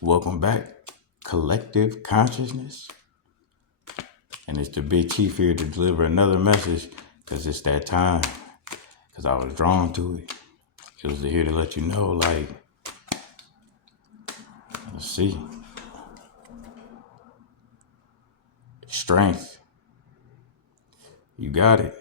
Welcome back, Collective Consciousness. And it's the Big Chief here to deliver another message because it's that time. Because I was drawn to it. It was here to let you know, like, let's see. Strength. You got it.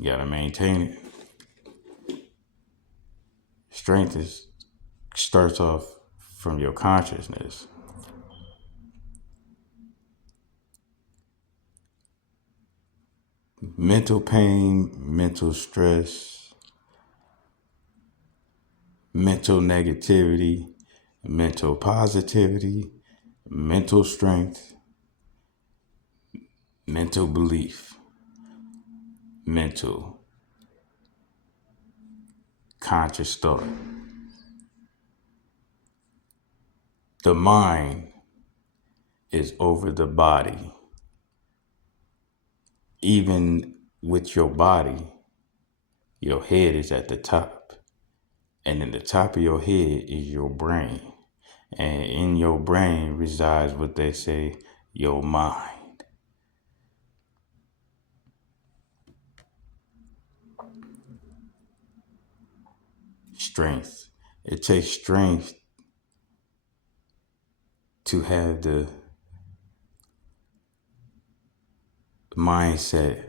You got to maintain it. Strength starts off from your consciousness. Mental pain, mental stress, mental negativity, mental positivity, mental strength, mental belief, mental conscious thought. The mind is over the body. Even with your body, your head is at the top. And in the top of your head is your brain. And in your brain resides what they say, your mind. Strength. It takes strength to have the mindset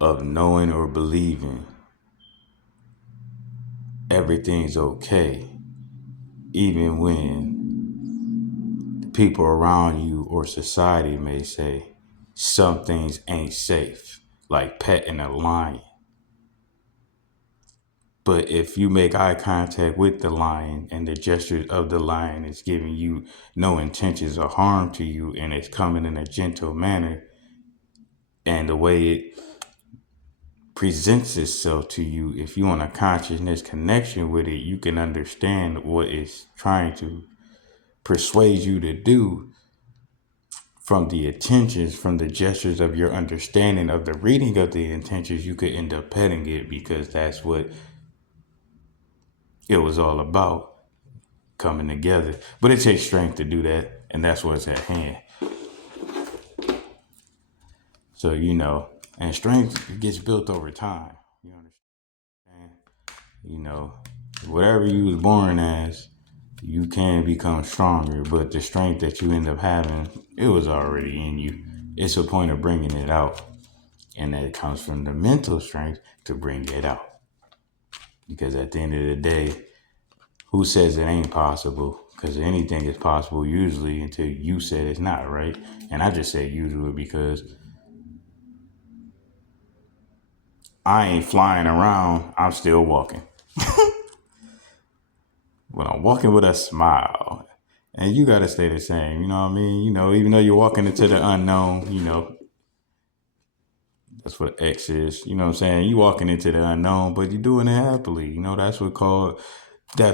of knowing or believing everything's okay, even when the people around you or society may say some things ain't safe, like petting a lion. But if you make eye contact with the lion and the gestures of the lion is giving you no intentions of harm to you and it's coming in a gentle manner, and the way it presents itself to you, if you want a consciousness connection with it, you can understand what it's trying to persuade you to do from the intentions, from the gestures of your understanding of the reading of the intentions. You could end up petting it because that's what it was all about, coming together. But it takes strength to do that, and that's what's at hand. So, and strength gets built over time. You understand? Whatever you was born as, you can become stronger, but the strength that you end up having, it was already in you. It's a point of bringing it out. And that comes from the mental strength to bring it out. Because at the end of the day, who says it ain't possible? Because anything is possible usually until you said it's not, right? And I just say usually because I ain't flying around, I'm still walking. But I'm walking with a smile. And you got to stay the same, you know what I mean? Even though you're walking into the unknown, that's what X is, you know what I'm saying? You walking into the unknown, but you're doing it happily. That's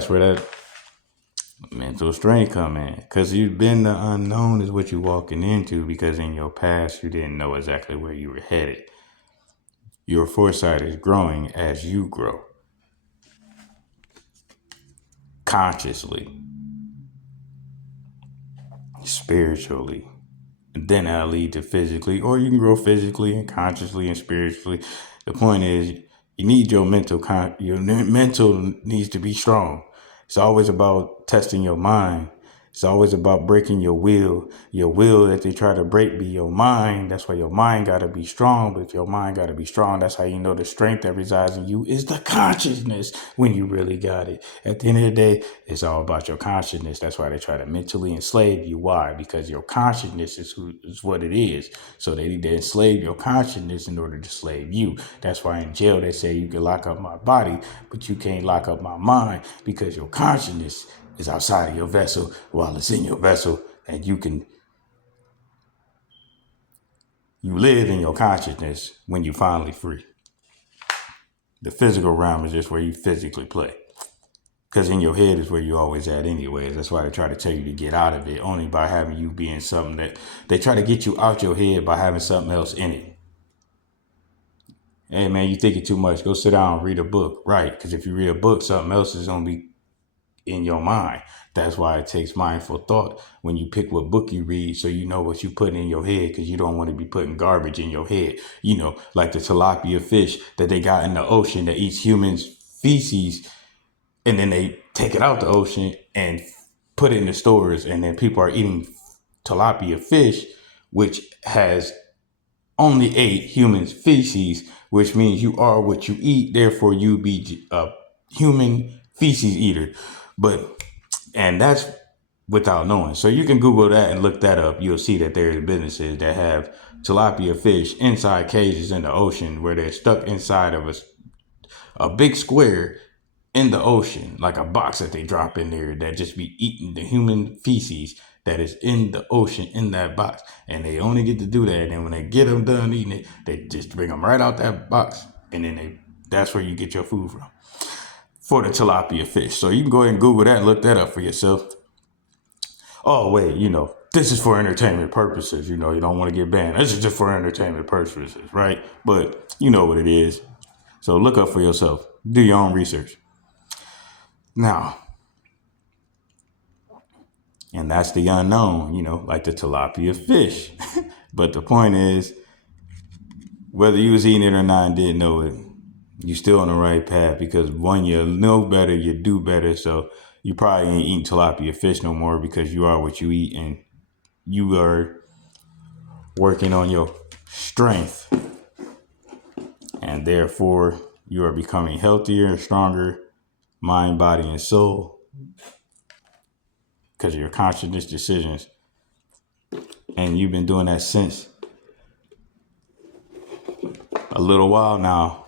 where that mental strength come in. Because you've been the unknown is what you're walking into, because in your past, you didn't know exactly where you were headed. Your foresight is growing as you grow. Consciously. Spiritually. And then that'll lead to physically, or you can grow physically and consciously and spiritually. The point is, you need your mental needs to be strong. It's always about testing your mind. It's always about breaking your will. Your will that they try to break be your mind. That's why your mind got to be strong. But if your mind got to be strong, that's how you know the strength that resides in you is the consciousness when you really got it. At the end of the day, it's all about your consciousness. That's why they try to mentally enslave you. Why? Because your consciousness is what it is. So they need to enslave your consciousness in order to slave you. That's why in jail they say you can lock up my body, but you can't lock up my mind, because your consciousness is outside of your vessel while it's in your vessel, and you live in your consciousness when you finally free. The physical realm is just where you physically play, because in your head is where you always at anyways. That's why they try to tell you to get out of it, only by having you being something that they try to get you out your head by having something else in it. Hey man, you thinking too much, go sit down and read a book. Right, because if you read a book, something else is going to be in your mind. That's why it takes mindful thought when you pick what book you read, so you know what you put in your head, because you don't want to be putting garbage in your head. Like the tilapia fish that they got in the ocean that eats humans' feces, and then they take it out the ocean and put it in the stores, and then people are eating tilapia fish, which has only ate humans' feces, which means you are what you eat. Therefore, you be a human feces eater. And that's without knowing. So you can Google that and look that up. You'll see that there's businesses that have tilapia fish inside cages in the ocean, where they're stuck inside of a big square in the ocean, like a box that they drop in there, that just be eating the human feces that is in the ocean in that box. And they only get to do that. And then when they get them done eating it, they just bring them right out that box. And then that's where you get your food from for the tilapia fish. So you can go ahead and Google that and look that up for yourself. Oh, wait, this is for entertainment purposes. You don't want to get banned. This is just for entertainment purposes, right? But you know what it is. So look up for yourself. Do your own research. Now, and that's the unknown, like the tilapia fish. But the point is, whether you was eating it or not and didn't know it, you still on the right path, because one, you know better, you do better. So you probably ain't eating tilapia fish no more, because you are what you eat, and you are working on your strength. And therefore, you are becoming healthier and stronger, mind, body, and soul, because of your conscious decisions. And you've been doing that since a little while now.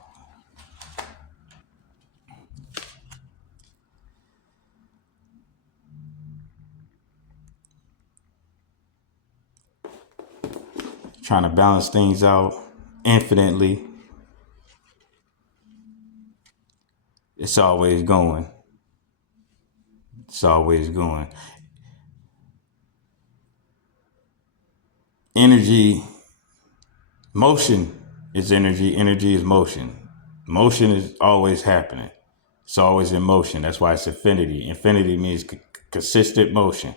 Trying to balance things out infinitely. It's always going. It's always going. Energy, motion is energy. Energy is motion. Motion is always happening. It's always in motion. That's why it's infinity. Infinity means consistent motion,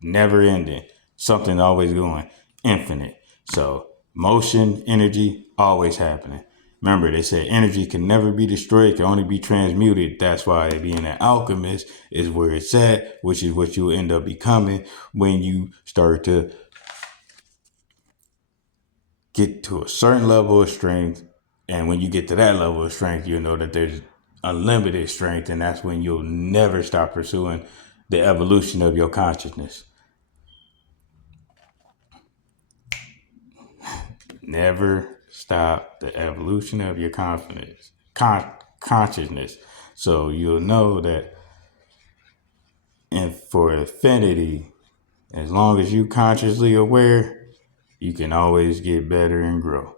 never ending. Something always going, infinite. So motion, energy, always happening. Remember, they said energy can never be destroyed, it can only be transmuted. That's why being an alchemist is where it's at, which is what you'll end up becoming when you start to get to a certain level of strength. And when you get to that level of strength, you'll know that there's unlimited strength. And that's when you'll never stop pursuing the evolution of your consciousness. Never stop the evolution of your consciousness. So you'll know that, and for infinity, as long as you consciously aware, you can always get better and grow.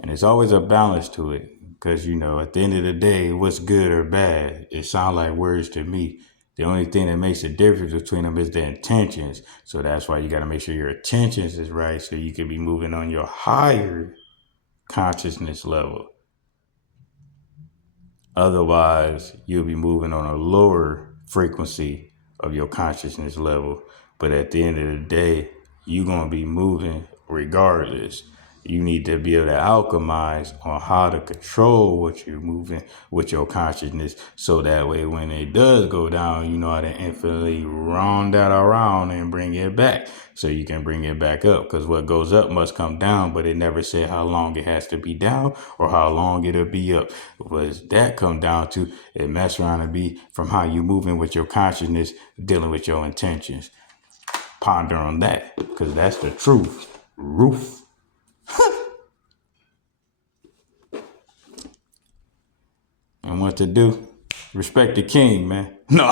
And there's always a balance to it, because at the end of the day, what's good or bad, it sounds like words to me. The only thing that makes a difference between them is the intentions. So that's why you got to make sure your intentions is right, so you can be moving on your higher consciousness level. Otherwise, you'll be moving on a lower frequency of your consciousness level. But at the end of the day, you're going to be moving regardless. You need to be able to alchemize on how to control what you're moving with your consciousness, so that way when it does go down, you know how to infinitely round that around and bring it back, so you can bring it back up. Because what goes up must come down, but it never said how long it has to be down or how long it'll be up. What does that come down to? It mess around and be from how you moving with your consciousness, dealing with your intentions. Ponder on that, because that's the truth. Roof. And what to do? Respect the king, man. No.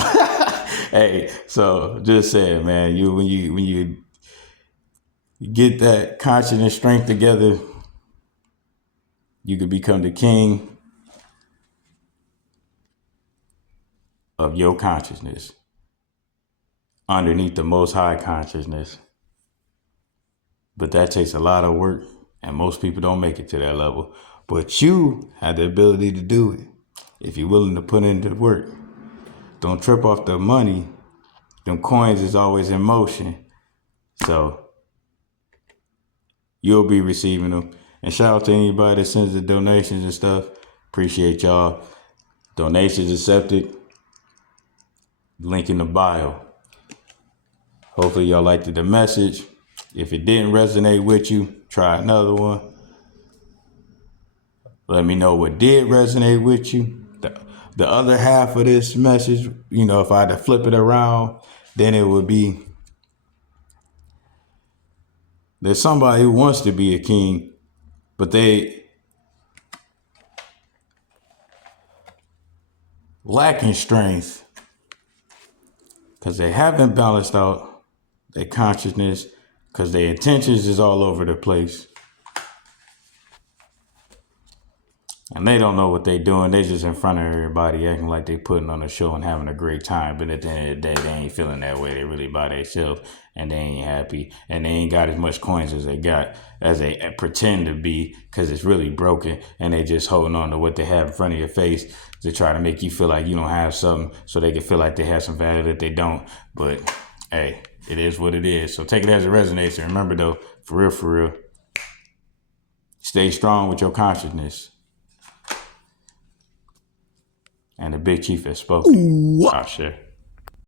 Hey, so just saying, man, when you get that consciousness strength together, you can become the king of your consciousness underneath the most high consciousness. But that takes a lot of work, and most people don't make it to that level. But you have the ability to do it if you're willing to put in the work. don't trip off the money. Them coins is always in motion. So you'll be receiving them. And shout out to anybody that sends the donations and stuff. Appreciate y'all. Donations accepted. Link in the bio. Hopefully y'all liked the message. If it didn't resonate with you, try another one. Let me know what did resonate with you. The other half of this message, you know, if I had to flip it around, then it would be there's somebody who wants to be a king, but they lacking strength because they haven't balanced out their consciousness because their intentions is all over the place. And they don't know what they're doing. They just in front of everybody acting like they putting on a show and having a great time. But at the end of the day, they ain't feeling that way. They really by themselves and they ain't happy. And they ain't got as much coins as they got, as they pretend to be, because it's really broken. And they just holding on to what they have in front of your face to try to make you feel like you don't have something so they can feel like they have some value that they don't. But hey, it is what it is. So take it as it resonates. And remember though, for real, stay strong with your consciousness. And the big chief has spoken. I'll share.